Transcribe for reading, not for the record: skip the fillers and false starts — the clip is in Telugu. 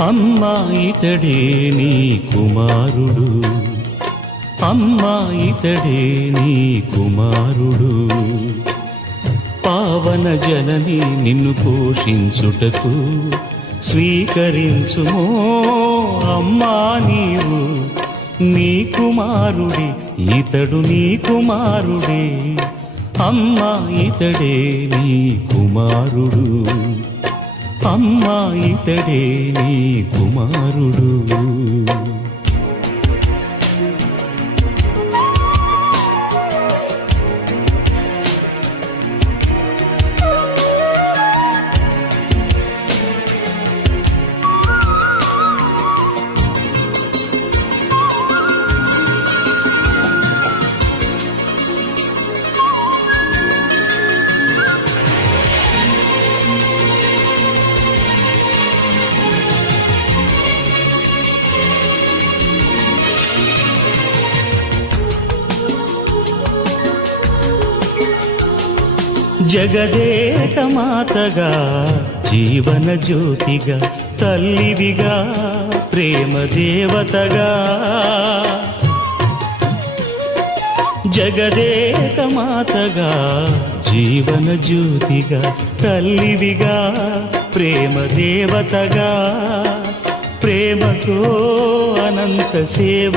అమ్మా ఇతడే నీ కుమారుడు, అమ్మా ఇతడే నీ కుమారుడు. పావన జనని నిన్ను పోషించుటకు స్వీకరించుమో అమ్మా నీవు. నీ కుమారుడే ఇతడు, నీ కుమారుడే. అమ్మా ఇతడే నీ కుమారుడు, అమ్మా ఇతడే నీ కుమారుడు. జగదేక మాతగా, జీవన జ్యోతిగా, తల్లివిగా, ప్రేమ దేవతగా. జగదేక మాతగా, జీవన జ్యోతిగా, తల్లివిగా, ప్రేమ దేవతగా. ప్రేమతో అనంత సేవ